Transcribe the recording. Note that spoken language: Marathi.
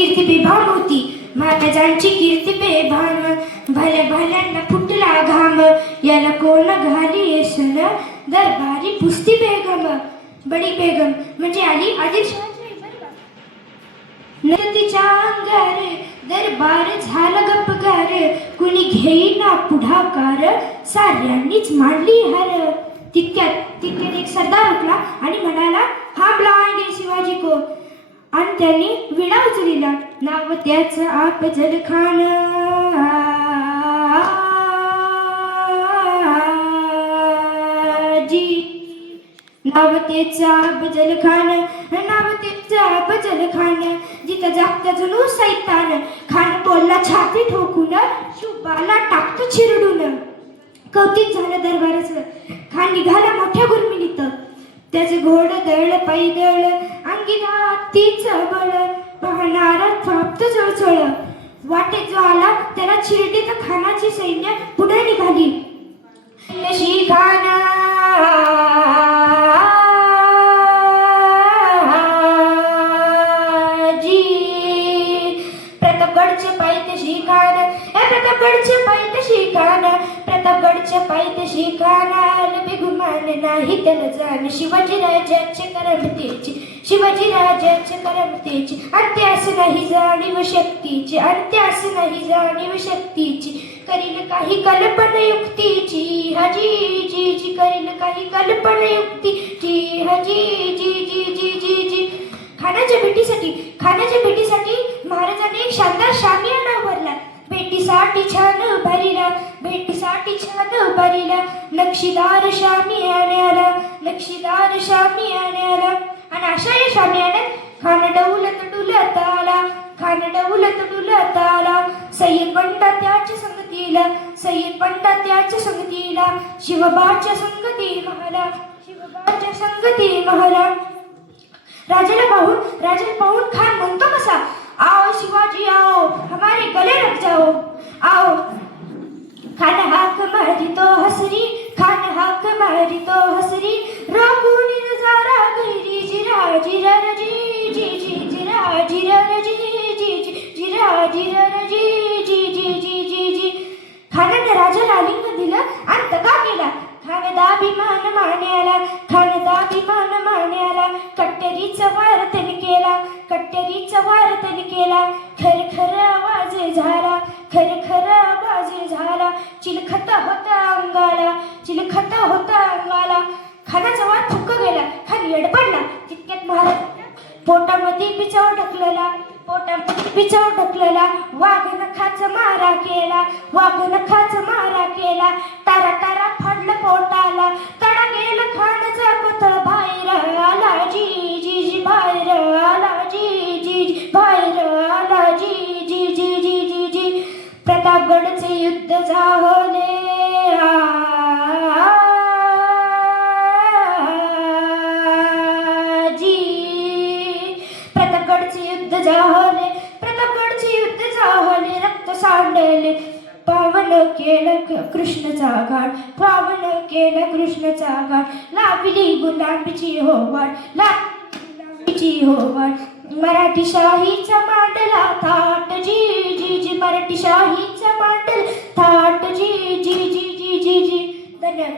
कीर्ती बेभान होती, महाराजांची कीर्ती बेभान. भल्या भल्यांना फुटला घाम, याला कोण घाली येसन, दरबारी पुसती बेगम. बडी बेगम म्हणजे आली आदिलशहाची नदीच्या अंगार, दरबार झाला गपगार. कुणी घेईना पुढाकार, साऱ्यांनीच मांडली हार. तितक्यात एक सरदार उठला आणि म्हणाला, हा बुलाएंगे शिवाजी को. आणि त्यांनी विडा उचलिला. नाव त्याचं अफजल खान. नाव त्याचं अफजल खान, नाव त्याचं अफजल खान. जिथं जागता जणू सैतान. खान बोलला छाती ठोकून, शुभाला टाकतो चिरडून. कौतिक झालं दरबाराचं. खान निघाला मोठ्या गुरमिलीत. त्याचे घोड दळ पैदळ, अंगीला तीच बळ. पाहणारा थांबत चळचळ. वाटेत जो आला त्याला चिरडे तर खानाची सैन्य पुढे निघाली. नशी खाना प्रतापगडचे पायथ्याशी खान, प्रतापगडचे पायथ्याशी खान, प्रतापगडच्या पायथ्याशी खान. बेगुमान नाही त्याला जाण, शिवाजी राजाचे करमतेची, शिवाजी राजाचे करमतेची. अंत्यास नाही जाणीव शक्तीची, अंत्यास नाही जाणीव शक्तीची. करील काही कल्पनायुक्तीची, हजी जी जी. करील काही कल्पनायुक्तीची, हजी जी जी जी जी जी. खानाच्या भेटीसाठी महाराजांनी एक शानदार शामियाना उभारला. भेटीसाठी छान उभारीला, भेटीसाठी छान उभारीला. नक्षीदार शामियान्याला, नक्षीदार शामियान्याला. आणि अशा या शामियान्यात खान डौलत डुलत आला, खान डौलत डुलत आला. सय्यद बंडा त्याच्या संगतीला, सय्यद बंडा त्याच्या संगतीला. शिवबाच्या संगती महाला, शिवबाच्या संगती महाला. राजाला पाहून खान म्हणतो कसा, आओ शिवाजी आओ, हमारे गले लग जाओ, आओ. खान हाक मारी तो हसरी, खान हाक मारी तो हसरी. रोकून नजारा गैरी, जिरा जिरा जी जी जी. जिरा जिरा जी जी जी. जिरा जिरा जी जी जी जी जी जी. खानाने राजाला आलिंगन दिलं आणि दगा केला. खान दाभिमान मान्याला, खान दाभिमान मान्याला. कट्टेरीचा वार त्याने केला, कट्टेरीचा वार त्याने केला. खर खर आवाज झाला, खर खर आवाज झाला. चिलखता होता अंगाला, चिलखता होता अंगाला. खानाचा वार फुक्क गेला. खान येडपडला. तितक्यात महाराज पोटामध्ये पिचाव ढकलला, पोटामध्ये पिचाव ढकलला. वाघ नखाचा मारा केला, वाघ नखाचा मारा केला. टारा टारा फाडलं पोटाला. तडा गेला खानाचा पुतळा बाहेर आला, जी जी जी. बाहेर आला, जी जी जी. बाहेर आला, जी जी जी जी जी जी. प्रतापगडचे युद्ध झाले, प्रतापगडचे युद्ध झाले, प्रतापगडचे युद्ध झाले. रक्त सांडले. पावन केलं कृष्णचा घाट, पावन केलं कृष्णचा घाट. लाभली गुलाबीची होवाट, गुलाबीची होवाट. मराठी शाहीचा मांडला थाट, जी जी जी. मराठी शाहीचा मांडला थाट, जी जी जी जी जी जी. धन्यवाद.